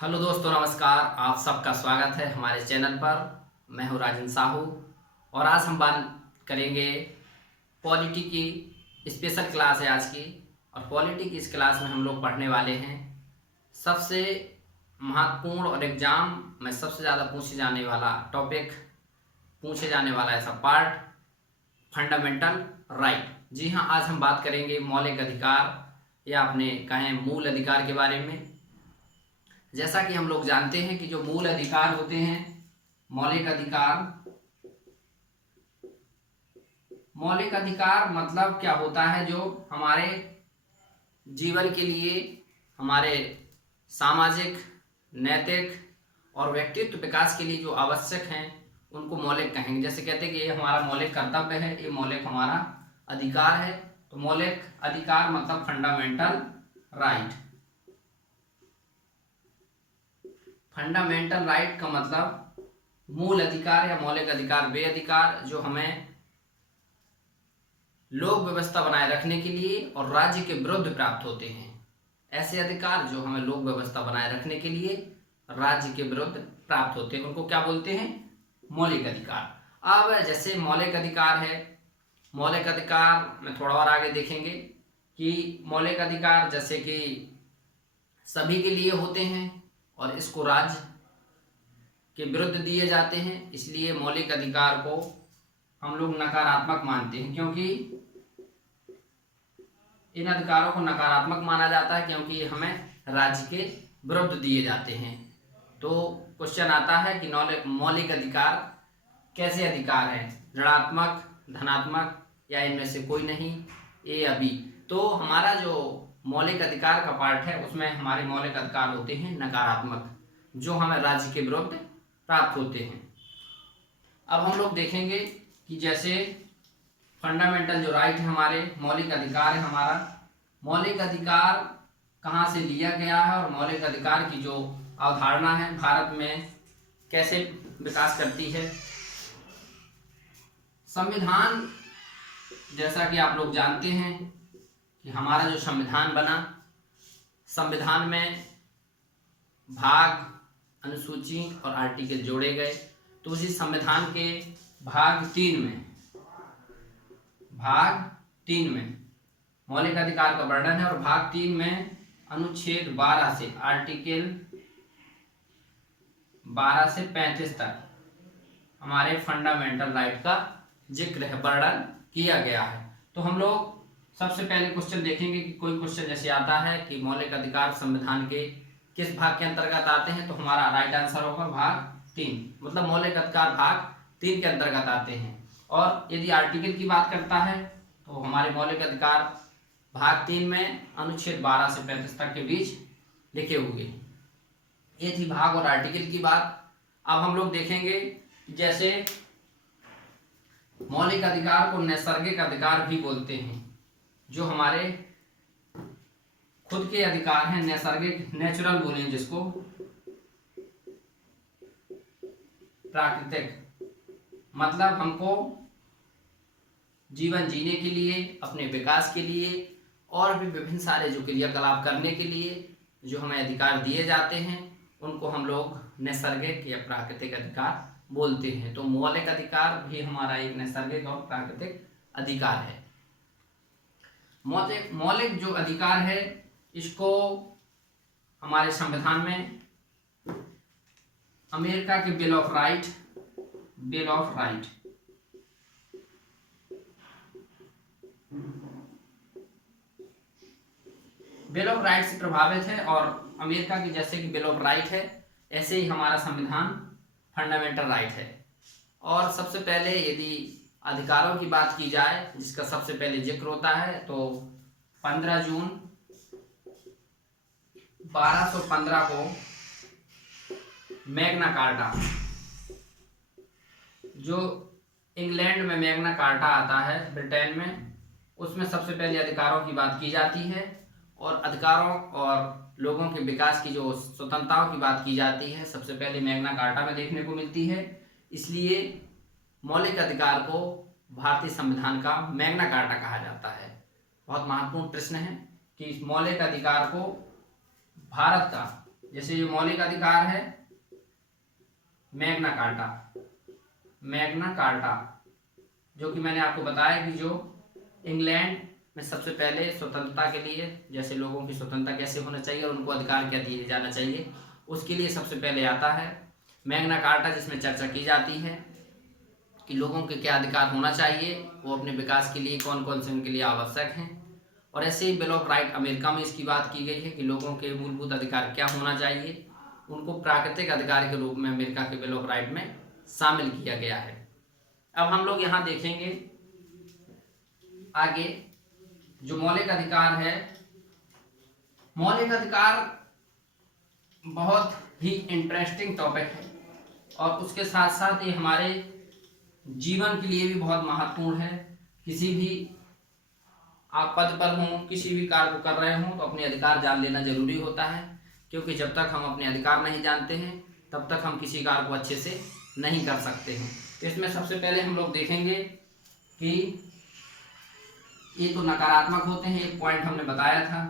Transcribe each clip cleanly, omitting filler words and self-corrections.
Hello दोस्तों, नमस्कार। आप सबका स्वागत है हमारे चैनल पर। मैं हूं राजन साहू और आज हम बात करेंगे पॉलिटी की। स्पेशल क्लास है आज की और पॉलिटी की इस क्लास में हम लोग पढ़ने वाले हैं सबसे महत्वपूर्ण और एग्जाम में सबसे ज़्यादा पूछे जाने वाला टॉपिक, पूछे जाने वाला ऐसा पार्ट, फंडामेंटल राइट। जी हाँ, आज हम बात करेंगे मौलिक अधिकार या अपने कहें मूल अधिकार के बारे में। जैसा कि हम लोग जानते हैं कि जो मूल अधिकार होते हैं, मौलिक अधिकार, मौलिक अधिकार मतलब क्या होता है, जो हमारे जीवन के लिए, हमारे सामाजिक, नैतिक और व्यक्तित्व विकास के लिए जो आवश्यक हैं उनको मौलिक कहेंगे। जैसे कहते हैं कि ये हमारा मौलिक कर्तव्य है, ये मौलिक हमारा अधिकार है। तो मौलिक अधिकार मतलब फंडामेंटल राइट। फंडामेंटल राइट का मतलब मूल अधिकार या मौलिक अधिकार वे अधिकार जो हमें लोक व्यवस्था बनाए रखने के लिए और राज्य के विरुद्ध प्राप्त होते हैं। ऐसे अधिकार जो हमें लोक व्यवस्था बनाए रखने के लिए राज्य के विरुद्ध प्राप्त होते हैं उनको क्या बोलते हैं? मौलिक अधिकार। अब जैसे मौलिक अधिकार है, मौलिक अधिकार में थोड़ा और आगे देखेंगे कि मौलिक अधिकार जैसे कि सभी के लिए होते हैं और इसको राज्य के विरुद्ध दिए जाते हैं, इसलिए मौलिक अधिकार को हम लोग नकारात्मक मानते हैं, क्योंकि इन अधिकारों को नकारात्मक माना जाता है क्योंकि ये हमें राज्य के विरुद्ध दिए जाते हैं। तो क्वेश्चन आता है कि मौलिक अधिकार कैसे अधिकार हैं? ऋणात्मक, धनात्मक या इनमें से कोई नहीं, ए या बी। तो हमारा जो मौलिक अधिकार का पार्ट है उसमें हमारे मौलिक अधिकार होते हैं नकारात्मक, जो हमें राज्य के विरुद्ध प्राप्त होते हैं। अब हम लोग देखेंगे कि जैसे फंडामेंटल जो राइट है, हमारे मौलिक अधिकार है, हमारा मौलिक अधिकार कहाँ से लिया गया है और मौलिक अधिकार की जो अवधारणा है भारत में कैसे विकास करती है। संविधान, जैसा कि आप लोग जानते हैं कि हमारा जो संविधान बना, संविधान में भाग, अनुसूची और आर्टिकल जोड़े गए। तो उसी संविधान के भाग 3 में मौलिक अधिकार का वर्णन है और भाग 3 में अनुच्छेद 12 से आर्टिकल 12 से 35 तक हमारे फंडामेंटल राइट का जिक्र है, वर्णन किया गया है। तो हम लोग सबसे पहले क्वेश्चन देखेंगे कि कोई क्वेश्चन जैसे आता है कि मौलिक अधिकार संविधान के किस भाग के अंतर्गत आते हैं, तो हमारा राइट आंसर होगा भाग 3, मतलब मौलिक अधिकार भाग 3 के अंतर्गत आते हैं। और यदि आर्टिकल की बात करता है तो हमारे मौलिक अधिकार भाग 3 में अनुच्छेद 12 से 35 तक के बीच लिखे हुए। ये थी भाग और आर्टिकल की बात। अब हम लोग देखेंगे जैसे मौलिक अधिकार को नैसर्गिक अधिकार भी बोलते हैं, जो हमारे खुद के अधिकार हैं, नैसर्गिक, नेचुरल बोलें जिसको, प्राकृतिक, मतलब हमको जीवन जीने के लिए, अपने विकास के लिए और भी विभिन्न सारे जो क्रियाकलाप करने के लिए जो हमें अधिकार दिए जाते हैं उनको हम लोग नैसर्गिक या प्राकृतिक अधिकार बोलते हैं। तो मौलिक अधिकार भी हमारा एक नैसर्गिक और प्राकृतिक अधिकार है। मौलिक जो अधिकार है इसको हमारे संविधान में अमेरिका के बिल ऑफ राइट से प्रभावित है और अमेरिका की जैसे कि बिल ऑफ राइट है, ऐसे ही हमारा संविधान फंडामेंटल राइट है। और सबसे पहले यदि अधिकारों की बात की जाए जिसका सबसे पहले जिक्र होता है, तो 15 जून 1215 को मैग्ना कार्टा, जो इंग्लैंड में मैग्ना कार्टा आता है ब्रिटेन में, उसमें सबसे पहले अधिकारों की बात की जाती है और अधिकारों और लोगों के विकास की जो स्वतंत्रताओं की बात की जाती है सबसे पहले मैग्ना कार्टा में देखने को मिलती है। इसलिए मौलिक अधिकार को भारतीय संविधान का मैग्ना कार्टा कहा जाता है। बहुत महत्वपूर्ण प्रश्न है कि इस मौलिक अधिकार को भारत का जैसे ये मौलिक अधिकार है मैग्ना कार्टा, मैग्ना कार्टा, जो कि मैंने आपको बताया कि जो इंग्लैंड में सबसे पहले स्वतंत्रता के लिए, जैसे लोगों की स्वतंत्रता कैसे होना चाहिए और उनको अधिकार क्या दिए जाना चाहिए, उसके लिए सबसे पहले आता है मैग्ना कार्टा, जिसमें चर्चा की जाती है कि लोगों के क्या अधिकार होना चाहिए, वो अपने विकास के लिए कौन कौन से उनके लिए आवश्यक हैं। और ऐसे ही बिल ऑफ राइट अमेरिका में इसकी बात की गई है कि लोगों के मूलभूत अधिकार क्या होना चाहिए, उनको प्राकृतिक अधिकार के रूप में अमेरिका के बिल ऑफ राइट में शामिल किया गया है। अब हम लोग यहाँ देखेंगे आगे जो मौलिक अधिकार है। मौलिक अधिकार बहुत ही इंटरेस्टिंग टॉपिक है और उसके साथ साथ ये हमारे जीवन के लिए भी बहुत महत्वपूर्ण है। किसी भी आप पद पर हों, किसी भी कार्य को कर रहे हों, तो अपने अधिकार जान लेना जरूरी होता है, क्योंकि जब तक हम अपने अधिकार नहीं जानते हैं तब तक हम किसी कार्य को अच्छे से नहीं कर सकते हैं। इसमें सबसे पहले हम लोग देखेंगे कि ये तो नकारात्मक होते हैं, एक पॉइंट हमने बताया था,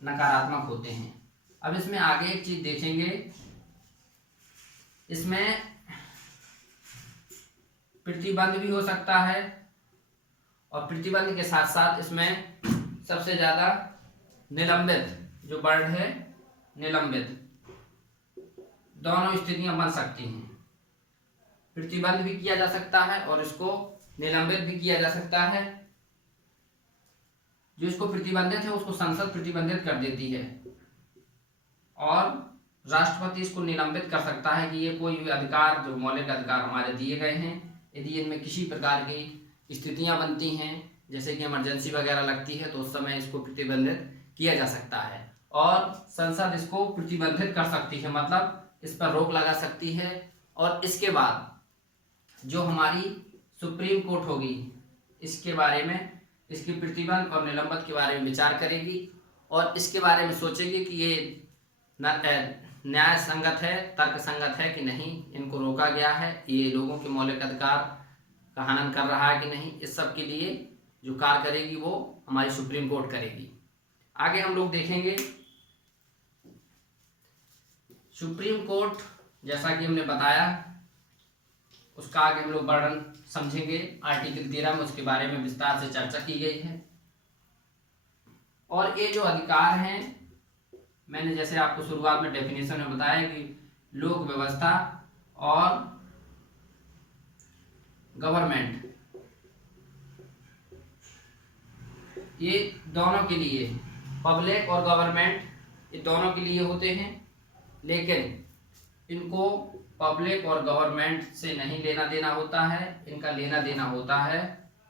नकारात्मक होते हैं। अब इसमें आगे एक चीज देखेंगे, इसमें प्रतिबंध भी हो सकता है और प्रतिबंध के साथ साथ इसमें सबसे ज्यादा निलंबित, जो वर्ड है निलंबित, दोनों स्थितियां बन सकती हैं। प्रतिबंध भी किया जा सकता है और इसको निलंबित भी किया जा सकता है। जो इसको प्रतिबंधित है उसको संसद प्रतिबंधित कर देती है और राष्ट्रपति इसको निलंबित कर सकता है कि ये कोई भी अधिकार, जो मौलिक अधिकार हमारे दिए गए हैं, यदि इनमें किसी प्रकार की स्थितियां बनती हैं, जैसे कि इमरजेंसी वगैरह लगती है, तो उस समय इसको प्रतिबंधित किया जा सकता है और संसद इसको प्रतिबंधित कर सकती है, मतलब इस पर रोक लगा सकती है। और इसके बाद जो हमारी सुप्रीम कोर्ट होगी, इसके बारे में, इसके प्रतिबंध और निलंबन के बारे में विचार करेगी और इसके बारे में सोचेगी कि ये न्याय संगत है, तर्क संगत है कि नहीं, इनको रोका गया है, ये लोगों के मौलिक अधिकार का हनन कर रहा है कि नहीं। इस सब के लिए जो कार्य करेगी वो हमारी सुप्रीम कोर्ट करेगी। आगे हम लोग देखेंगे सुप्रीम कोर्ट, जैसा कि हमने बताया, उसका आगे हम लोग वर्णन समझेंगे। आर्टिकल 13 में उसके बारे में विस्तार से चर्चा की गई है। और ये जो अधिकार हैं, मैंने जैसे आपको शुरुआत में डेफिनेशन में बताया कि लोक व्यवस्था और गवर्नमेंट, ये दोनों के लिए, पब्लिक और गवर्नमेंट, ये दोनों के लिए होते हैं, लेकिन इनको पब्लिक और गवर्नमेंट से नहीं लेना देना होता है, इनका लेना देना होता है,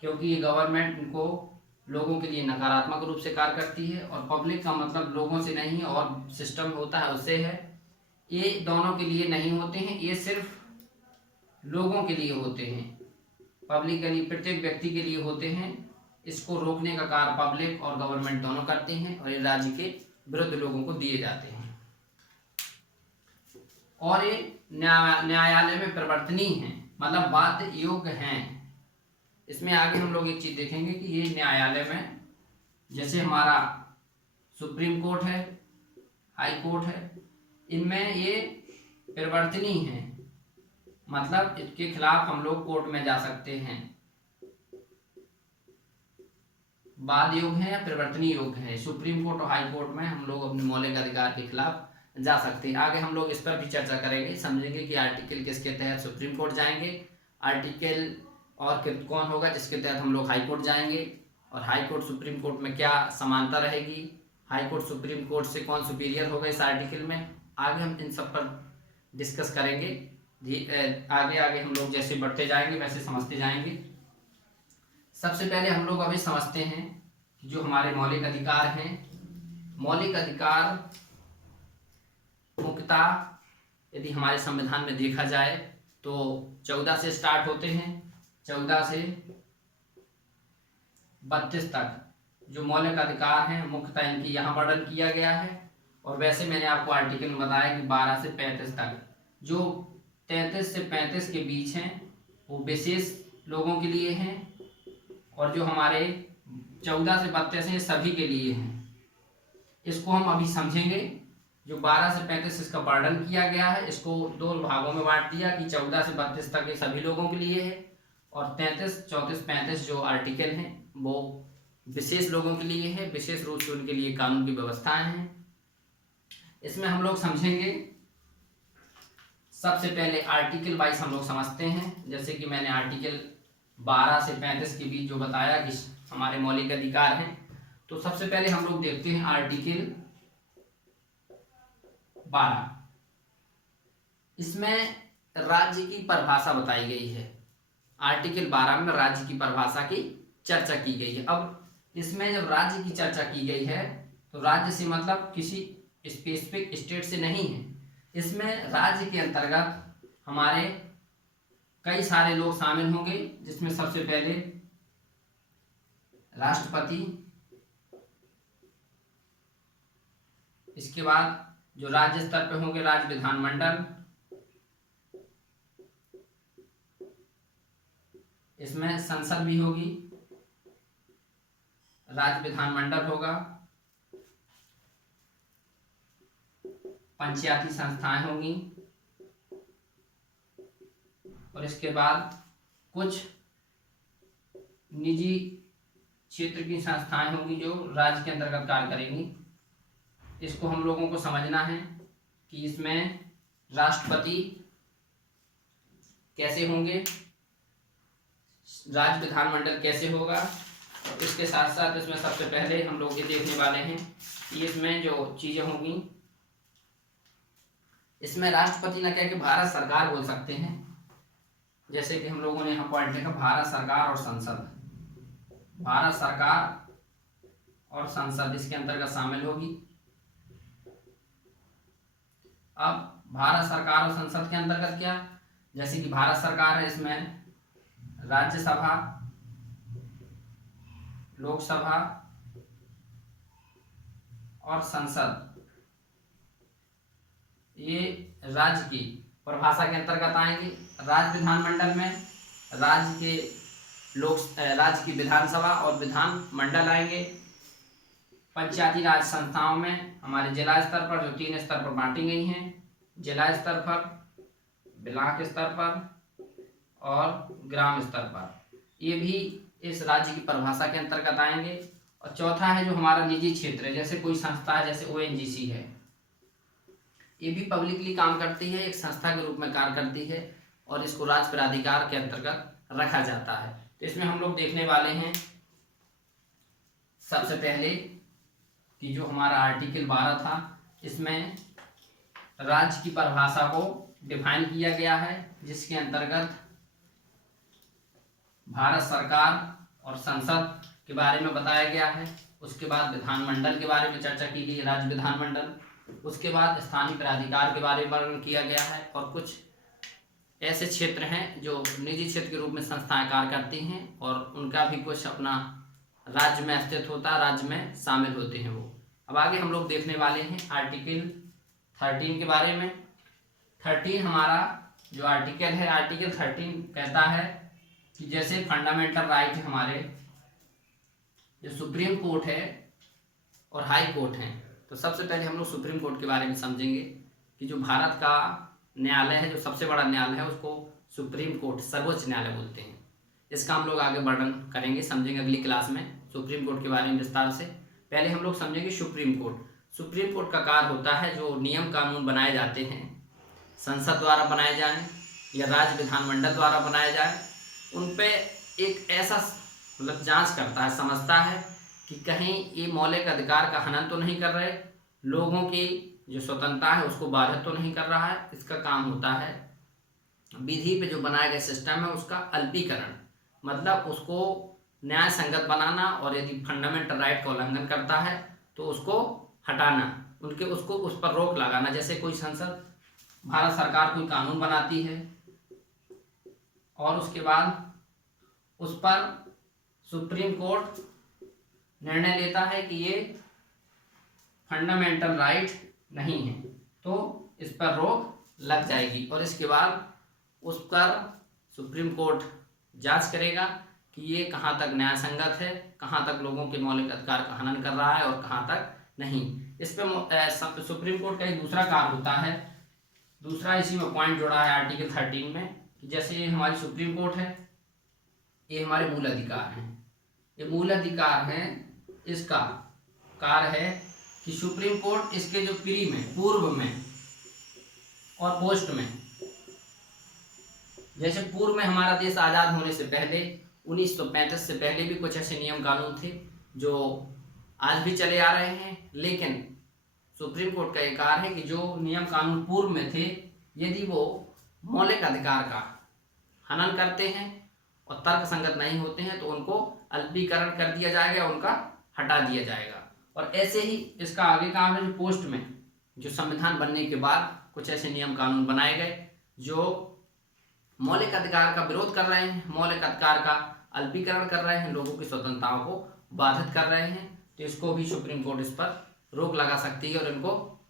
क्योंकि ये गवर्नमेंट इनको लोगों के लिए नकारात्मक रूप से कार्य करती है और पब्लिक का मतलब लोगों से नहीं और सिस्टम होता है उससे है। ये दोनों के लिए नहीं होते हैं, ये सिर्फ लोगों के लिए होते हैं, पब्लिक के लिए, प्रत्येक व्यक्ति के लिए होते हैं। इसको रोकने का कार्य पब्लिक और गवर्नमेंट दोनों करते हैं और ये राज्य के विरुद्ध लोगों को दिए जाते हैं और ये न्यायालय में परिवर्तनीय हैं, मतलब बाध्य योग्य हैं। इसमें आगे हम लोग एक चीज देखेंगे कि ये न्यायालय में, जैसे हमारा सुप्रीम कोर्ट है, हाई कोर्ट है, इनमें ये परिवर्तनीय हैं, मतलब इसके खिलाफ हम लोग कोर्ट में जा सकते हैं। बाध्य योग्य है या परिवर्तनीय योग्य है, सुप्रीम कोर्ट और हाई कोर्ट में हम लोग अपने मौलिक अधिकार के खिलाफ जा सकते हैं। आगे हम लोग इस पर भी चर्चा करेंगे, समझेंगे कि आर्टिकल किसके तहत सुप्रीम कोर्ट जाएंगे, आर्टिकल और कौन होगा जिसके तहत हम लोग हाई कोर्ट जाएंगे, और हाई कोर्ट सुप्रीम कोर्ट में क्या समानता रहेगी, हाई कोर्ट सुप्रीम कोर्ट से कौन सुपीरियर होगा इस आर्टिकल में। आगे हम इन सब पर डिस्कस करेंगे। आगे आगे हम लोग जैसे बढ़ते जाएंगे वैसे समझते जाएंगे। सबसे पहले हम लोग अभी समझते हैं कि जो हमारे मौलिक अधिकार हैं, मौलिक अधिकार मुख्यतः यदि हमारे संविधान में देखा जाए तो 14 से स्टार्ट होते हैं, 14 से 32 तक जो मौलिक अधिकार हैं मुख्यतः इनकी यहाँ वर्णन किया गया है। और वैसे मैंने आपको आर्टिकल में बताया कि 12 से 35 तक, जो 33 से 35 के बीच हैं वो विशेष लोगों के लिए हैं और जो हमारे 14 से 32 हैं सभी के लिए हैं। इसको हम अभी समझेंगे जो 12 से 35 इसका वर्णन किया गया है, इसको दो भागों में बांट दिया कि 14 से 32 तक ये सभी लोगों के लिए है, और 33, 34, 35 जो आर्टिकल हैं वो विशेष लोगों के लिए है, विशेष रूप से उनके लिए कानून की व्यवस्थाएं हैं। इसमें हम लोग समझेंगे, सबसे पहले आर्टिकल वाइज हम लोग समझते हैं। जैसे कि मैंने आर्टिकल 12 से 35 के बीच जो बताया कि हमारे मौलिक अधिकार हैं, तो सबसे पहले हम लोग देखते हैं आर्टिकल 12। इसमें राज्य की परिभाषा बताई गई है। आर्टिकल 12 में राज्य की परिभाषा की चर्चा की गई है। अब इसमें जब राज्य की चर्चा की गई है तो राज्य से मतलब किसी स्पेसिफिक स्टेट से नहीं है। इसमें राज्य के अंतर्गत हमारे कई सारे लोग शामिल होंगे, जिसमें सबसे पहले राष्ट्रपति, इसके बाद जो राज्य स्तर पे होंगे राज्य विधानमंडल, इसमें संसद भी होगी, राज्य विधानमंडल होगा, पंचायती संस्थाएं होंगी, और इसके बाद कुछ निजी क्षेत्र की संस्थाएं होंगी जो राज्य के अंतर्गत कार्य करेंगी। इसको हम लोगों को समझना है कि इसमें राष्ट्रपति कैसे होंगे, राज्य विधानमंडल कैसे होगा, और इसके साथ साथ इसमें सबसे पहले हम लोग ये देखने वाले हैं कि इसमें जो चीज़ें होंगी, इसमें राष्ट्रपति न कह के भारत सरकार बोल सकते हैं। जैसे कि हम लोगों ने यहाँ पॉइंट लिखा भारत सरकार और संसद, भारत सरकार और संसद इसके अंतर्गत शामिल होगी। अब भारत सरकार और संसद के अंतर्गत क्या, जैसे कि भारत सरकार है, इसमें राज्यसभा, लोकसभा और संसद, ये राज्य की परिभाषा के अंतर्गत आएंगे। राज्य विधानमंडल में राज्य की विधानसभा और विधानमंडल आएंगे। पंचायती राज संस्थाओं में हमारे जिला स्तर पर जो 3 स्तर पर बांटी गई हैं, जिला स्तर पर, ब्लॉक स्तर पर और ग्राम स्तर पर, ये भी इस राज्य की परिभाषा के अंतर्गत आएंगे। और चौथा है जो हमारा निजी क्षेत्र है, जैसे कोई संस्था है, जैसे ONGC है, ये भी पब्लिकली काम करती है, एक संस्था के रूप में कार्य करती है और इसको राज्य प्राधिकार के अंतर्गत रखा जाता है। तो इसमें हम लोग देखने वाले हैं सबसे पहले कि जो हमारा आर्टिकल 12 था, इसमें राज्य की परिभाषा को डिफाइन किया गया है, जिसके अंतर्गत भारत सरकार और संसद के बारे में बताया गया है। उसके बाद विधानमंडल के बारे में चर्चा की गई, राज्य विधानमंडल। उसके बाद स्थानीय प्राधिकार के बारे में वर्णन किया गया है, और कुछ ऐसे क्षेत्र हैं जो निजी क्षेत्र के रूप में संस्थाएं कार्य करती हैं और उनका भी कुछ अपना राज्य में अस्तित्व होता है, राज्य में शामिल होते हैं वो। अब आगे हम लोग देखने वाले हैं आर्टिकल 13 के बारे में। 13 हमारा जो आर्टिकल है, आर्टिकल 13 कहता है कि जैसे फंडामेंटल राइट है हमारे, जो सुप्रीम कोर्ट है और हाई कोर्ट हैं, तो सबसे पहले हम लोग सुप्रीम कोर्ट के बारे में समझेंगे कि जो भारत का न्यायालय है, जो सबसे बड़ा न्यायालय है, उसको सुप्रीम कोर्ट, सर्वोच्च न्यायालय बोलते हैं। इसका हम लोग आगे वर्णन करेंगे, समझेंगे अगली क्लास में सुप्रीम कोर्ट के बारे में विस्तार से। पहले हम लोग समझेंगे सुप्रीम कोर्ट। सुप्रीम कोर्ट का कार्य होता है जो नियम कानून बनाए जाते हैं, संसद द्वारा बनाए जाएं या राज्य विधानमंडल द्वारा बनाए जाए, उन पे एक ऐसा मतलब जांच करता है, समझता है कि कहीं ये मौलिक अधिकार का हनन तो नहीं कर रहे, लोगों की जो स्वतंत्रता है उसको बाधित तो नहीं कर रहा है। इसका काम होता है विधि पे जो बनाया गया सिस्टम है उसका अल्पीकरण, मतलब उसको न्याय संगत बनाना, और यदि फंडामेंटल राइट का उल्लंघन करता है तो उसको हटाना, उसको उस पर रोक लगाना। जैसे कोई संसद, भारत सरकार कोई कानून बनाती है और उसके बाद उस पर सुप्रीम कोर्ट निर्णय लेता है कि ये फंडामेंटल राइट नहीं है, तो इस पर रोक लग जाएगी, और इसके बाद उस पर सुप्रीम कोर्ट जांच करेगा कि ये कहाँ तक न्याय संगत है, कहाँ तक लोगों के मौलिक अधिकार का हनन कर रहा है और कहाँ तक नहीं। इस पे सुप्रीम कोर्ट का एक दूसरा कार्य होता है, दूसरा इसी में पॉइंट जोड़ा है आर्टिकल 13 में, कि जैसे ये हमारी सुप्रीम कोर्ट है, ये हमारे मूल अधिकार हैं, ये मूल अधिकार हैं। इसका कार्य है कि सुप्रीम कोर्ट इसके जो प्री में, पूर्व में और पोस्ट में, जैसे पूर्व में हमारा देश आज़ाद होने से पहले 1935 से पहले भी कुछ ऐसे नियम कानून थे जो आज भी चले आ रहे हैं, लेकिन सुप्रीम कोर्ट का एक कार्य है कि जो नियम कानून पूर्व में थे, यदि वो मौलिक अधिकार का हनन करते हैं और तर्क संगत नहीं होते हैं तो उनको अल्पीकरण कर दिया जाएगा, उनका हटा दिया जाएगा। और ऐसे ही इसका आगे काम है, जो पोस्ट में, जो संविधान बनने के बाद कुछ ऐसे नियम कानून बनाए गए जो मौलिक अधिकार का विरोध कर रहे हैं, मौलिक अधिकार का अल्पीकरण कर रहे हैं, लोगों की स्वतंत्रताओं को बाधित कर रहे हैं, तो इसको भी सुप्रीम कोर्ट इस पर रोक लगा सकती है और इनको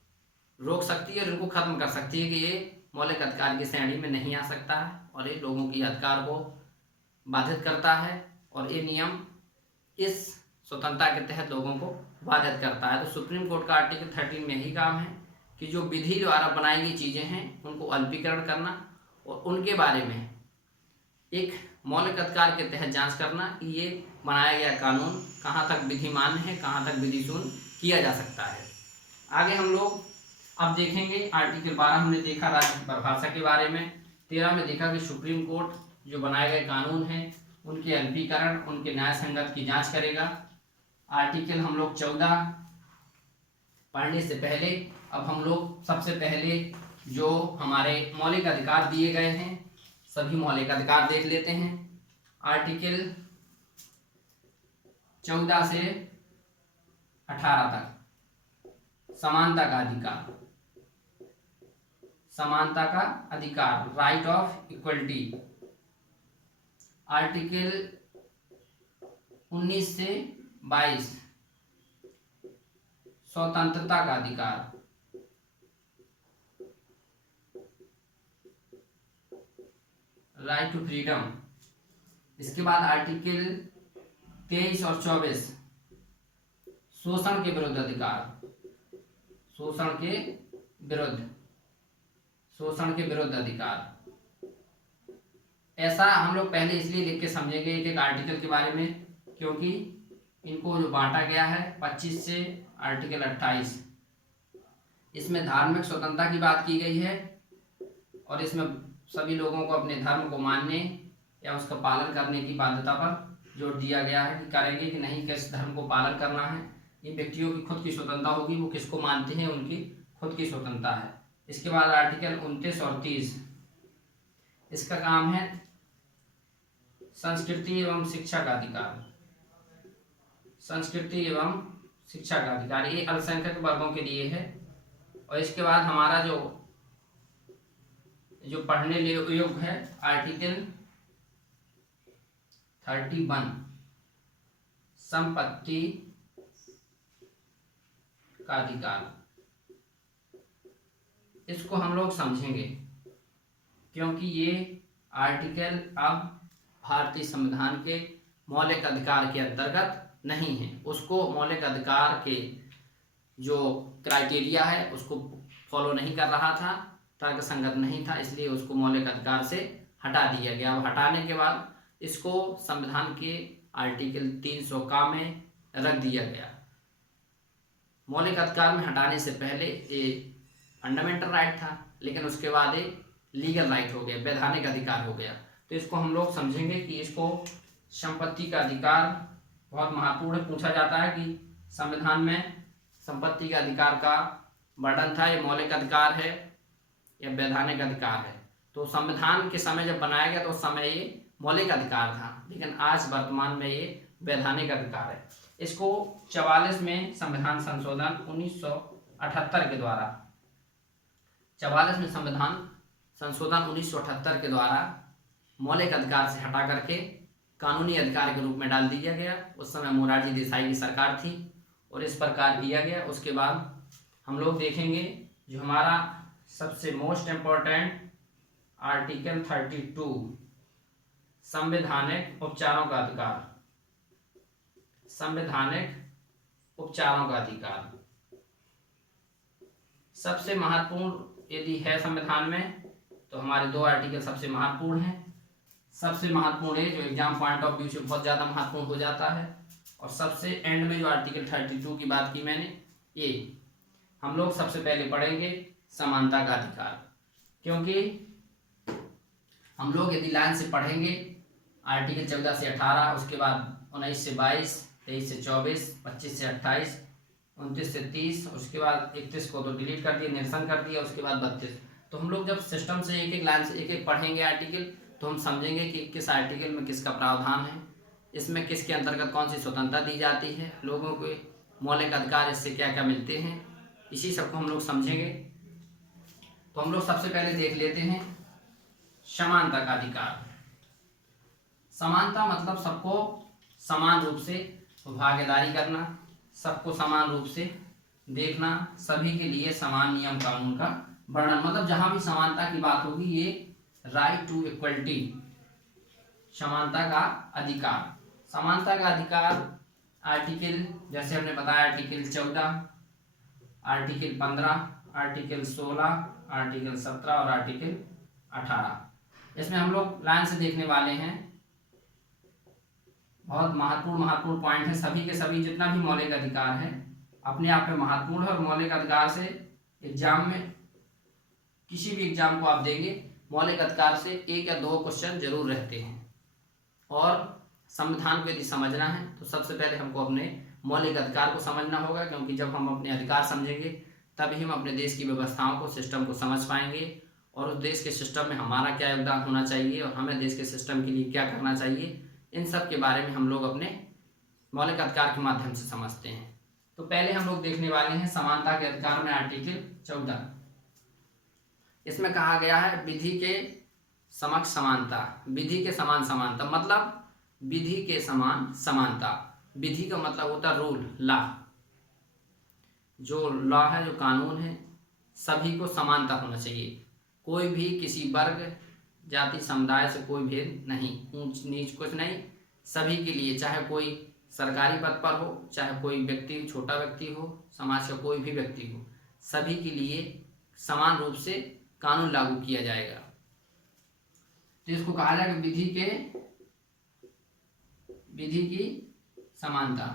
रोक सकती है और इनको खत्म कर सकती है कि ये मौलिक अधिकार की श्रेणी में नहीं आ सकता है और ये लोगों की अधिकार को बाधित करता है और ये नियम इस स्वतंत्रता के तहत लोगों को बाधित करता है। तो सुप्रीम कोर्ट का आर्टिकल 13 में यही काम है कि जो विधि द्वारा बनाई गई चीज़ें हैं उनको अल्पीकरण करना और उनके बारे में एक मौलिक अधिकार के तहत जांच करना कि ये बनाया गया कानून कहाँ तक विधिमान्य है, कहाँ तक विधिशून्य किया जा सकता है। आगे हम लोग अब देखेंगे आर्टिकल 12 हमने देखा राज्य की परिभाषा के बारे में, 13 में देखा कि सुप्रीम कोर्ट जो बनाए गए कानून हैं उनके अल्पीकरण, उनके न्याय संगत की जांच करेगा। आर्टिकल हम लोग 14 पढ़ने से पहले अब हम लोग सबसे पहले जो हमारे मौलिक अधिकार दिए गए हैं सभी मौलिक अधिकार देख लेते हैं। आर्टिकल 14 से 18 तक समानता का अधिकार, समानता का अधिकार, राइट ऑफ इक्वलिटी। आर्टिकल 19 से 22 स्वतंत्रता का अधिकार, राइट टू फ्रीडम। इसके बाद आर्टिकल 23 और 24 शोषण के विरुद्ध अधिकार, शोषण के विरुद्ध, शोषण के विरुद्ध अधिकार। ऐसा हम लोग पहले इसलिए लिख के समझेंगे एक एक आर्टिकल के बारे में क्योंकि इनको जो बांटा गया है 25 से आर्टिकल 28, इसमें धार्मिक स्वतंत्रता की बात की गई है और इसमें सभी लोगों को अपने धर्म को मानने या उसका पालन करने की बाध्यता पर जोर दिया गया है कि करेंगे कि नहीं, किस धर्म को पालन करना है, ये व्यक्तियों की खुद की स्वतंत्रता होगी, वो किसको मानते हैं उनकी खुद की स्वतंत्रता है। इसके बाद आर्टिकल 29 और 30 इसका काम है संस्कृति एवं शिक्षा का अधिकार, संस्कृति एवं शिक्षा का अधिकार, ये अल्पसंख्यक वर्गों के लिए है। और इसके बाद हमारा जो पढ़ने योग्य है आर्टिकल 31 संपत्ति का अधिकार, इसको हम लोग समझेंगे क्योंकि ये आर्टिकल अब भारतीय संविधान के मौलिक अधिकार के अंतर्गत नहीं है, उसको मौलिक अधिकार के जो क्राइटेरिया है उसको फॉलो नहीं कर रहा था, तर्क संगत नहीं था, इसलिए उसको मौलिक अधिकार से हटा दिया गया। अब हटाने के बाद इसको संविधान के आर्टिकल 300 का में रख दिया गया। मौलिक अधिकार में हटाने से पहले ये फंडामेंटल राइट था, लेकिन उसके बाद ये लीगल राइट हो गया, वैधानिक अधिकार हो गया। तो इसको हम लोग समझेंगे कि इसको संपत्ति का अधिकार बहुत महत्वपूर्ण पूछा जाता है कि संविधान में संपत्ति का अधिकार का वर्णन था, ये मौलिक अधिकार है या वैधानिक अधिकार है। तो संविधान के समय जब बनाया गया तो उस समय ये मौलिक अधिकार था, लेकिन आज वर्तमान में ये वैधानिक अधिकार है। इसको 44 में संविधान संशोधन 1978 के द्वारा, 44 में संविधान संशोधन 1978 के द्वारा मौलिक अधिकार से हटा करके कानूनी अधिकार के रूप में डाल दिया गया। उस समय मोरारजी देसाई की सरकार थी और इस पर कार्य किया गया। उसके बाद हम लोग देखेंगे जो हमारा सबसे मोस्ट इम्पोर्टेंट आर्टिकल 32 संवैधानिक उपचारों का अधिकार, संवैधानिक उपचारों का अधिकार। सबसे महत्वपूर्ण यदि है संविधान में तो हमारे 2 आर्टिकल सबसे महत्वपूर्ण हैं। सबसे महत्वपूर्ण है जो एग्जाम पॉइंट ऑफ व्यू से बहुत ज़्यादा महत्वपूर्ण हो जाता है, और सबसे एंड में जो आर्टिकल 32 की बात की मैंने, ये हम लोग सबसे पहले पढ़ेंगे समानता का अधिकार, क्योंकि हम लोग यदि लाइन से पढ़ेंगे आर्टिकल 14 से 18, उसके बाद 19 से 22, 23 से 24, 25 से 28, 29 से 30, उसके बाद 31 को तो डिलीट कर दिया, निरसन कर दिया, उसके बाद 32। तो हम लोग जब सिस्टम से एक एक लाइन से एक एक पढ़ेंगे आर्टिकल, तो हम समझेंगे कि किस आर्टिकल में किसका प्रावधान है, इसमें किसके अंतर्गत कौन सी स्वतंत्रता दी जाती है, लोगों को मौलिक अधिकार इससे क्या क्या मिलते हैं, इसी सबको हम लोग समझेंगे। तो हम लोग सबसे पहले देख लेते हैं समानता का अधिकार। समानता मतलब सबको समान रूप से भागीदारी करना, सबको समान रूप से देखना, सभी के लिए समान नियम कानून का वर्णन, मतलब जहां भी समानता की बात होगी ये राइट टू इक्वलिटी, समानता का अधिकार। समानता का अधिकार आर्टिकल जैसे हमने बताया आर्टिकल 14, आर्टिकल 15, आर्टिकल 16, आर्टिकल 17 और आर्टिकल 18। इसमें हम लोग लाइन से देखने वाले हैं, बहुत महत्वपूर्ण पॉइंट है। सभी के सभी जितना भी मौलिक अधिकार है अपने आप में महत्वपूर्ण है, और मौलिक अधिकार से एग्जाम में किसी भी एग्जाम को आप देंगे मौलिक अधिकार से 1 या 2 क्वेश्चन जरूर रहते हैं। और संविधान को यदि समझना है तो सबसे पहले हमको अपने मौलिक अधिकार को समझना होगा, क्योंकि जब हम अपने अधिकार समझेंगे तभी हम अपने देश की व्यवस्थाओं को, सिस्टम को समझ पाएंगे, और उस देश के सिस्टम में हमारा क्या योगदान होना चाहिए और हमें देश के सिस्टम के लिए क्या करना चाहिए, इन सब के बारे में हम लोग अपने मौलिक अधिकार के माध्यम से समझते हैं। तो पहले हम लोग देखने वाले हैं समानता के अधिकार में आर्टिकल 14। इसमें कहा गया है विधि के समक्ष समानता, विधि के समान समानता, मतलब विधि के समान समानता। विधि का मतलब होता है रूल, लॉ। जो लॉ है, जो कानून है, सभी को समानता होना चाहिए। कोई भी किसी वर्ग, जाति, समुदाय से कोई भेद नहीं, ऊंच नीच कुछ नहीं, सभी के लिए, चाहे कोई सरकारी पद पर हो, चाहे कोई व्यक्ति, छोटा व्यक्ति हो, समाज का कोई भी व्यक्ति हो, सभी के लिए समान रूप से कानून लागू किया जाएगा। तो इसको कहा जाएगा विधि की समानता,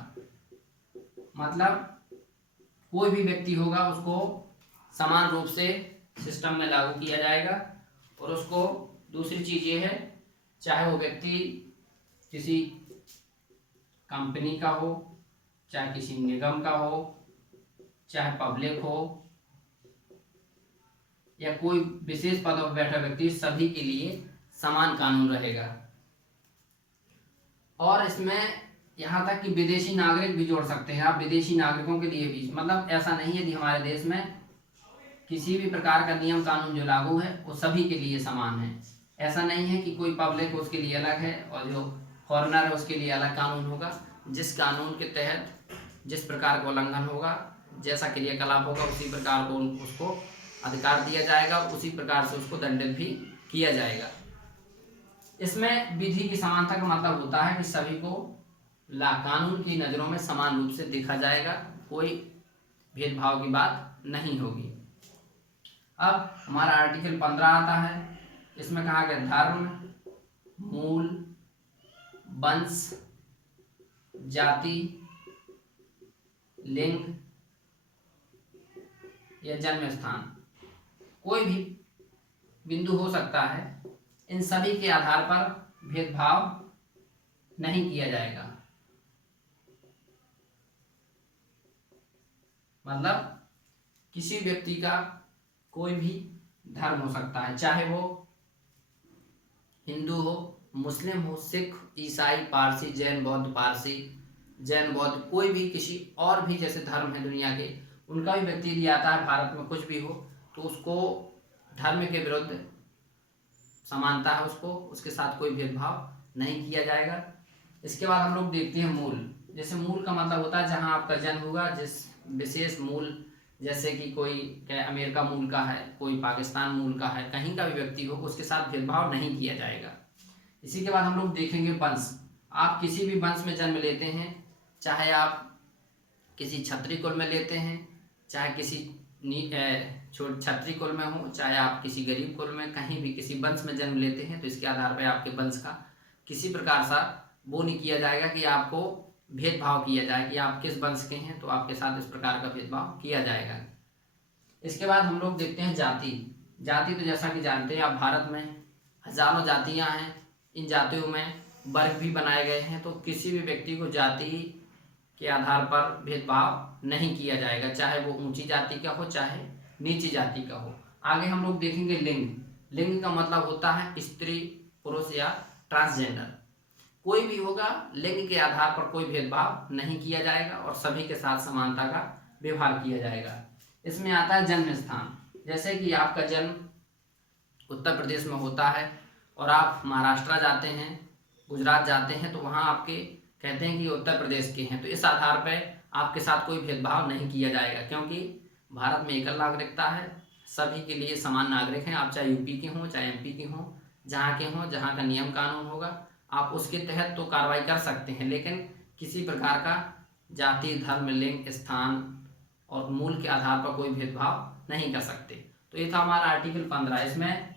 मतलब कोई भी व्यक्ति होगा उसको समान रूप से सिस्टम में लागू किया जाएगा। और उसको दूसरी चीज़ ये है, चाहे वो व्यक्ति किसी कंपनी का हो, चाहे किसी निगम का हो, चाहे पब्लिक हो, या कोई विशेष पद पर बैठा व्यक्ति, सभी के लिए समान कानून रहेगा। और इसमें यहाँ तक कि विदेशी नागरिक भी जोड़ सकते हैं आप, विदेशी नागरिकों के लिए भी, मतलब ऐसा नहीं है यदि हमारे देश में किसी भी प्रकार का नियम कानून जो लागू है वो सभी के लिए समान है। ऐसा नहीं है कि कोई पब्लिक उसके लिए अलग है और जो फॉरेनर है उसके लिए अलग कानून होगा। जिस कानून के तहत जिस प्रकार का उल्लंघन होगा, जैसा क्रियाकलाप होगा, उसी प्रकार को उसको अधिकार दिया जाएगा, उसी प्रकार से उसको दंडित भी किया जाएगा। इसमें विधि की समानता का मतलब होता है कि सभी को कानून की नज़रों में समान रूप से देखा जाएगा, कोई भेदभाव की बात नहीं होगी। अब हमारा आर्टिकल 15 आता है। इसमें कहा गया धर्म, मूल, वंश, जाति, लिंग या जन्म स्थान, कोई भी बिंदु हो सकता है, इन सभी के आधार पर भेदभाव नहीं किया जाएगा। मतलब किसी व्यक्ति का कोई भी धर्म हो सकता है, चाहे वो हिंदू हो, मुस्लिम हो, सिख, ईसाई, पारसी, जैन, बौद्ध, पारसी, जैन, बौद्ध, कोई भी किसी और भी जैसे धर्म है दुनिया के, उनका भी व्यक्ति यदि आता है भारत में कुछ भी हो, तो उसको धर्म के विरुद्ध समानता है, उसको उसके साथ कोई भेदभाव नहीं किया जाएगा। इसके बाद हम लोग देखते हैं मूल। जैसे मूल का मतलब होता है जहां आपका जन्म हुआ, जिस विशेष मूल, जैसे कि कोई क्या अमेरिका मूल का है, कोई पाकिस्तान मूल का है, कहीं का भी व्यक्ति हो, उसके साथ भेदभाव नहीं किया जाएगा। इसी के बाद हम लोग देखेंगे वंश। आप किसी भी वंश में जन्म लेते हैं, चाहे आप किसी क्षत्रिय कुल में लेते हैं, चाहे किसी क्षत्रिय कुल में हो, चाहे आप किसी गरीब कुल में, कहीं भी किसी वंश में जन्म लेते हैं, तो इसके आधार पर आपके वंश का किसी प्रकार सा वो नहीं किया जाएगा कि आपको भेदभाव किया जाए कि आप किस वंश के हैं, तो आपके साथ इस प्रकार का भेदभाव किया जाएगा। इसके बाद हम लोग देखते हैं जाति। जाति तो जैसा कि जानते हैं आप, भारत में हजारों जातियां हैं, इन जातियों में वर्ग भी बनाए गए हैं, तो किसी भी व्यक्ति को जाति के आधार पर भेदभाव नहीं किया जाएगा, चाहे वो ऊंची जाति का हो चाहे नीची जाति का हो। आगे हम लोग देखेंगे लिंग। लिंग का मतलब होता है स्त्री, पुरुष या ट्रांसजेंडर, कोई भी होगा, लिंग के आधार पर कोई भेदभाव नहीं किया जाएगा और सभी के साथ समानता का व्यवहार किया जाएगा। इसमें आता है जन्म स्थान। जैसे कि आपका जन्म उत्तर प्रदेश में होता है और आप महाराष्ट्र जाते हैं, गुजरात जाते हैं, तो वहाँ आपके कहते हैं कि उत्तर प्रदेश के हैं, तो इस आधार पर आपके साथ कोई भेदभाव नहीं किया जाएगा, क्योंकि भारत में एकल नागरिकता है, सभी के लिए समान नागरिक हैं। आप चाहे यूपी के हों चाहे एमपी के हों, जहाँ के हों, जहाँ का नियम कानून होगा आप उसके तहत तो कार्रवाई कर सकते हैं, लेकिन किसी प्रकार का जाति, धर्म, लिंग, स्थान और मूल के आधार पर कोई भेदभाव नहीं कर सकते। तो ये था हमारा आर्टिकल 15, इसमें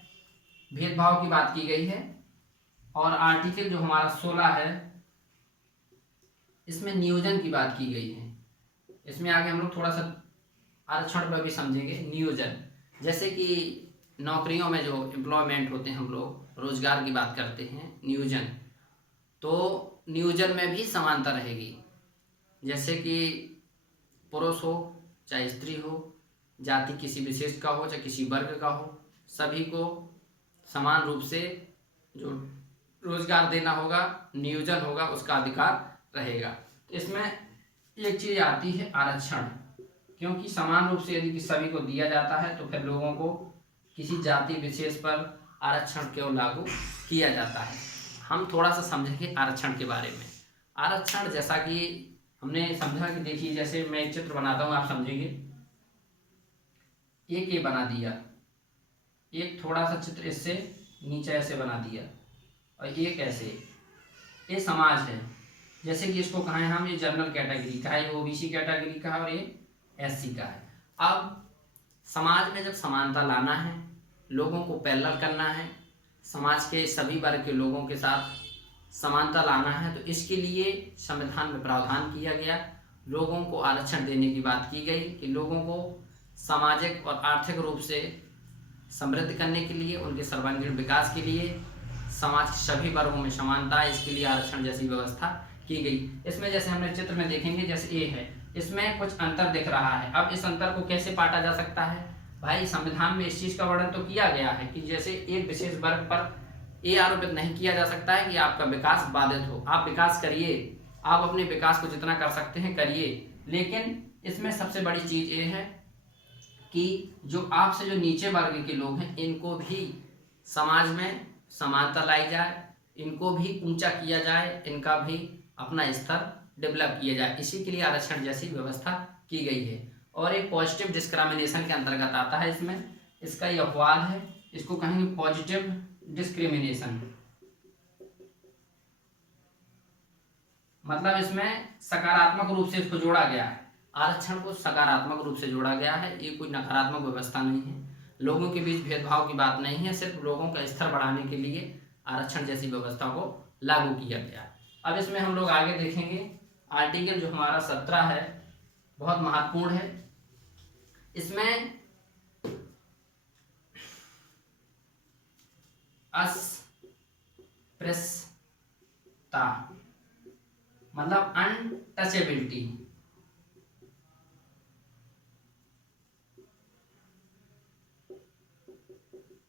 भेदभाव की बात की गई है। और आर्टिकल जो हमारा 16 है, इसमें नियोजन की बात की गई है। इसमें आगे हम लोग थोड़ा सा आरक्षण पर भी समझेंगे। नियोजन, जैसे कि नौकरियों में जो एम्प्लॉयमेंट होते हैं, हम लोग रोजगार की बात करते हैं, नियोजन, तो नियोजन में भी समानता रहेगी। जैसे कि पुरुष हो चाहे स्त्री हो, जाति किसी विशेष का हो चाहे किसी वर्ग का हो, सभी को समान रूप से जो रोजगार देना होगा, नियोजन होगा, उसका अधिकार रहेगा। तो इसमें एक चीज़ आती है आरक्षण, क्योंकि समान रूप से यदि सभी को दिया जाता है तो फिर लोगों को किसी जाति विशेष पर आरक्षण क्यों लागू किया जाता है। हम थोड़ा सा समझेंगे आरक्षण के बारे में। आरक्षण जैसा कि हमने समझा कि देखिए, जैसे मैं एक चित्र बनाता हूँ, आप समझेंगे। एक ये बना दिया, एक थोड़ा सा चित्र इससे नीचे ऐसे बना दिया, और एक ऐसे, ये समाज है। जैसे कि इसको कहा है हम, ये जनरल कैटेगरी का है, ये ओबीसी कैटेगरी का है और ये एससी का है। अब समाज में जब समानता लाना है, लोगों को पैरेलल करना है, समाज के सभी वर्ग के लोगों के साथ समानता लाना है, तो इसके लिए संविधान में प्रावधान किया गया। लोगों को आरक्षण देने की बात की गई कि लोगों को सामाजिक और आर्थिक रूप से समृद्ध करने के लिए, उनके सर्वांगीण विकास के लिए, समाज के सभी वर्गों में समानता, इसके लिए आरक्षण जैसी व्यवस्था की गई। इसमें जैसे हमने चित्र में देखेंगे, जैसे ए है, इसमें कुछ अंतर दिख रहा है। अब इस अंतर को कैसे पाटा जा सकता है? भाई, संविधान में इस चीज का वर्णन तो किया गया है कि जैसे एक विशेष वर्ग पर ये आरोपित नहीं किया जा सकता है कि आपका विकास बाधित हो। आप विकास करिए, आप अपने विकास को जितना कर सकते हैं करिए, लेकिन इसमें सबसे बड़ी चीज ये है कि जो आपसे जो नीचे वर्ग के लोग हैं, इनको भी समाज में समानता लाई जाए, इनको भी ऊंचा किया जाए, इनका भी अपना स्तर डेवलप किया जाए। इसी के लिए आरक्षण जैसी व्यवस्था की गई है। और एक पॉजिटिव डिस्क्रिमिनेशन के अंतर्गत आता है इसमें, इसका ये अपवाद है, इसको कहेंगे पॉजिटिव डिस्क्रिमिनेशन। मतलब इसमें सकारात्मक रूप से इसको जोड़ा गया है, आरक्षण को सकारात्मक रूप से जोड़ा गया है। ये कोई नकारात्मक व्यवस्था नहीं है, लोगों के बीच भेदभाव की बात नहीं है, सिर्फ लोगों का स्तर बढ़ाने के लिए आरक्षण जैसी व्यवस्था को लागू किया गया। अब इसमें हम लोग आगे देखेंगे आर्टिकल जो हमारा 17 है, बहुत महत्वपूर्ण है। इसमें अस्पृश्यता मतलब अनटचेबिलिटी,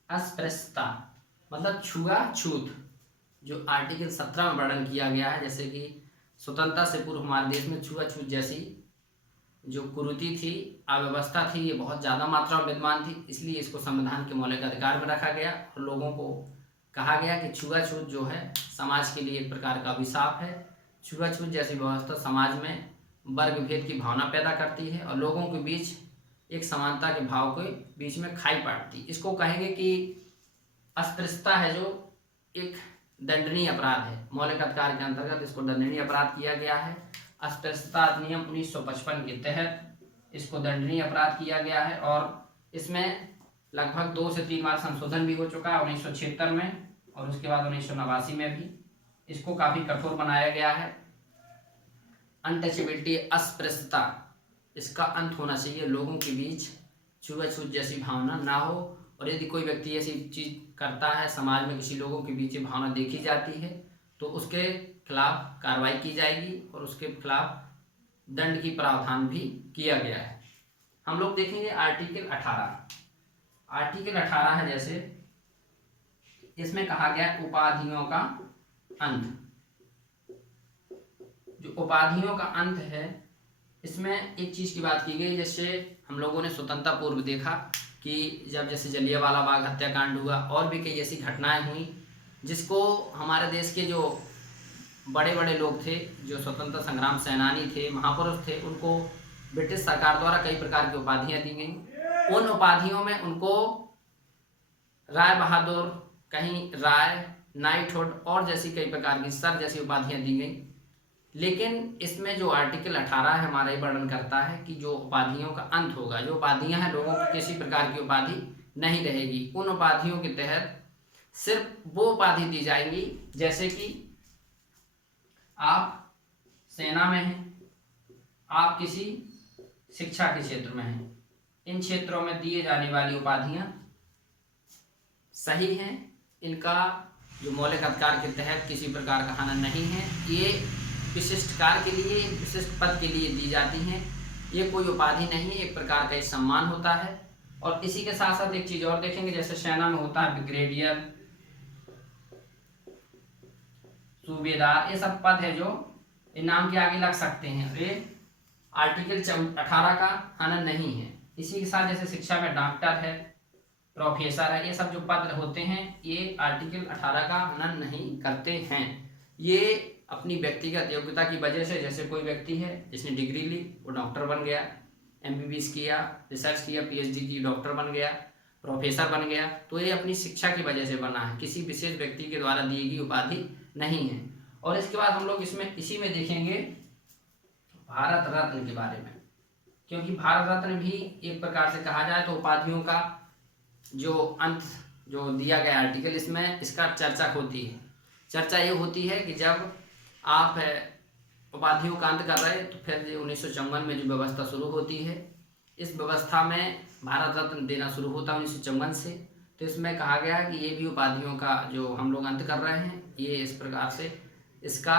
अस्पृश्यता मतलब छुआछूत, जो आर्टिकल 17 में वर्णन किया गया है। जैसे कि स्वतंत्रता से पूर्व हमारे देश में छुआछूत जैसी जो कुरीति थी, अव्यवस्था थी, ये बहुत ज़्यादा मात्रा में विद्यमान थी, इसलिए इसको संविधान के मौलिक अधिकार में रखा गया और लोगों को कहा गया कि छुआछूत जो है समाज के लिए एक प्रकार का अभिशाप है। छुआछूत जैसी व्यवस्था समाज में वर्ग भेद की भावना पैदा करती है और लोगों के बीच एक समानता के भाव के बीच में खाई पड़ती। इसको कहेंगे कि अस्पृश्यता है जो एक दंडनीय अपराध है, मौलिक अधिकार के अंतर्गत इसको दंडनीय अपराध किया गया है। अस्पृश्यता अधिनियम 1955 के तहत इसको दंडनीय अपराध किया गया है और इसमें लगभग 2 से 3 बार संशोधन भी हो चुका है, 1976 में और उसके बाद 1989 में भी इसको काफ़ी कठोर बनाया गया है। अनटचेबिलिटी, अस्पृश्यता, इसका अंत होना चाहिए। लोगों के बीच छुआछूत जैसी भावना ना हो और यदि कोई व्यक्ति ऐसी चीज़ करता है, समाज में किसी लोगों के बीच भावना देखी जाती है तो उसके खिलाफ कार्रवाई की जाएगी और उसके खिलाफ दंड की प्रावधान भी किया गया है। हम लोग देखेंगे आर्टिकल 18। आर्टिकल 18 है, जैसे इसमें कहा गया उपाधियों का अंत। जो उपाधियों का अंत है, इसमें एक चीज़ की बात की गई, जैसे हम लोगों ने स्वतंत्रता पूर्व देखा कि जब जैसे जलियांवाला बाग हत्याकांड हुआ और भी कई ऐसी घटनाएं हुई जिसको हमारे देश के जो बड़े बड़े लोग थे, जो स्वतंत्रता संग्राम सेनानी थे, महापुरुष थे, उनको ब्रिटिश सरकार द्वारा कई प्रकार की उपाधियां दी गई। उन उपाधियों में उनको राय बहादुर, कहीं राय, नाइटहुड और जैसी कई प्रकार की सर जैसी उपाधियां दी गई। लेकिन इसमें जो आर्टिकल 18 है हमारा, ये वर्णन करता है कि जो उपाधियों का अंत होगा, जो उपाधियां हैं लोगों की किसी प्रकार की उपाधि नहीं रहेगी। उन उपाधियों के तहत सिर्फ वो उपाधि दी जाएंगी जैसे कि आप सेना में हैं, आप किसी शिक्षा के क्षेत्र में हैं, इन क्षेत्रों में दिए जाने वाली उपाधियां सही हैं, इनका जो मौलिक अधिकार के तहत किसी प्रकार का हनन नहीं है, ये विशिष्ट कार्य के लिए, विशिष्ट पद के लिए दी जाती हैं। ये कोई उपाधि नहीं है, एक प्रकार का एक सम्मान होता है। और इसी के साथ साथ एक चीज़ और देखेंगे, जैसे सेना में होता है ब्रिगेडियर, सूबेदार, ये सब पद है जो इनाम के आगे लग सकते हैं, ये आर्टिकल 18 का हनन नहीं है। इसी के साथ जैसे शिक्षा में डॉक्टर है, प्रोफेसर है, ये सब जो पद होते हैं ये आर्टिकल 18 का हनन नहीं करते हैं। ये अपनी व्यक्तिगत योग्यता की वजह से, जैसे कोई व्यक्ति है जिसने डिग्री ली, वो डॉक्टर बन गया, MBBS किया, रिसर्च किया, PhD की, डॉक्टर बन गया, प्रोफेसर बन गया, तो ये अपनी शिक्षा की वजह से बना है, किसी विशेष व्यक्ति के द्वारा दी गई उपाधि नहीं है। और इसके बाद हम लोग इसी में देखेंगे भारत रत्न के बारे में, क्योंकि भारत रत्न भी एक प्रकार से कहा जाए तो उपाधियों का जो अंत जो दिया गया आर्टिकल, इसमें इसका चर्चा होती है। चर्चा ये होती है कि जब आप उपाधियों का अंत कर रहे हैं तो फिर 1954 में जो व्यवस्था शुरू होती है, इस व्यवस्था में भारत रत्न देना शुरू होता है 1954 से। तो इसमें कहा गया है कि ये भी उपाधियों का जो हम लोग अंत कर रहे हैं, ये इस प्रकार से इसका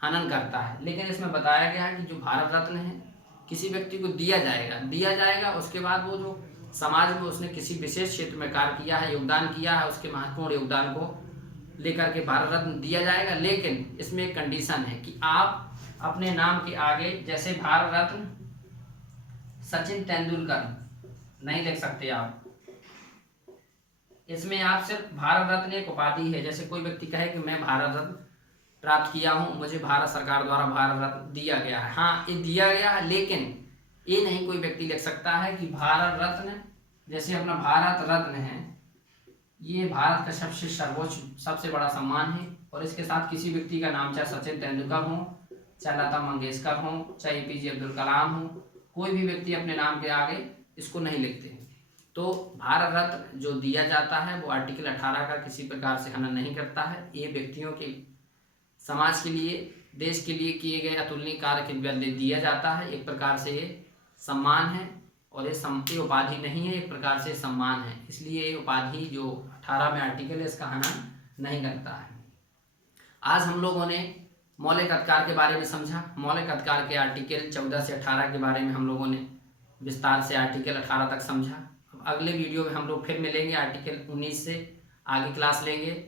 हनन करता है। लेकिन इसमें बताया गया है कि जो भारत रत्न है किसी व्यक्ति को दिया जाएगा, उसके बाद वो जो समाज में उसने किसी विशेष क्षेत्र में कार्य किया है, योगदान किया है, उसके महत्वपूर्ण योगदान को लेकर के भारत रत्न दिया जाएगा। लेकिन इसमें एक कंडीशन है कि आप अपने नाम के आगे, जैसे भारत रत्न सचिन तेंदुलकर नहीं लिख सकते आप, इसमें आप सिर्फ भारत रत्न एक उपाधि है। जैसे कोई व्यक्ति कहे कि मैं भारत रत्न प्राप्त किया हूं, मुझे भारत सरकार द्वारा भारत रत्न दिया गया है, हाँ ये दिया गया है, लेकिन ये नहीं कोई व्यक्ति लिख सकता है कि भारत रत्न, जैसे अपना भारत रत्न है, ये भारत का सबसे सर्वोच्च सबसे बड़ा सम्मान है और इसके साथ किसी व्यक्ति का नाम, चाहे सचिन तेंदुलकर हो, चाहे लता मंगेशकर हो, चाहे APJ अब्दुल कलाम हो, कोई भी व्यक्ति अपने नाम के आगे इसको नहीं लिखते हैं। तो भारत रत्न जो दिया जाता है वो आर्टिकल 18 का किसी प्रकार से हनन नहीं करता है। ये व्यक्तियों के समाज के लिए, देश के लिए किए गए अतुलनीय कार्य के बदले दिया जाता है। एक प्रकार से ये सम्मान है और ये उपाधि नहीं है, एक प्रकार से सम्मान है। इसलिए ये उपाधि जो 18 में आर्टिकल है इसका हनन नहीं करता है। आज हम लोगों ने मौलिक अधिकार के बारे में समझा। मौलिक अधिकार के आर्टिकल 14 से 18 के बारे में हम लोगों ने विस्तार से आर्टिकल 18 तक समझा। अगले वीडियो में हम लोग फिर मिलेंगे, आर्टिकल 19 से आगे क्लास लेंगे।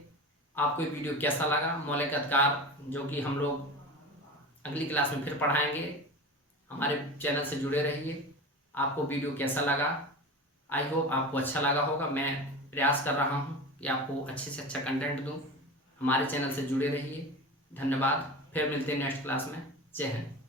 आपको ये वीडियो कैसा लगा, मौलिक अधिकार जो कि हम लोग अगली क्लास में फिर पढ़ाएंगे। हमारे चैनल से जुड़े रहिए। आपको वीडियो कैसा लगा, आई होप आपको अच्छा लगा होगा। मैं प्रयास कर रहा हूँ कि आपको अच्छे से अच्छा कंटेंट दूँ। हमारे चैनल से जुड़े रहिए। धन्यवाद। फिर मिलते हैं नेक्स्ट क्लास में। जय हिंद।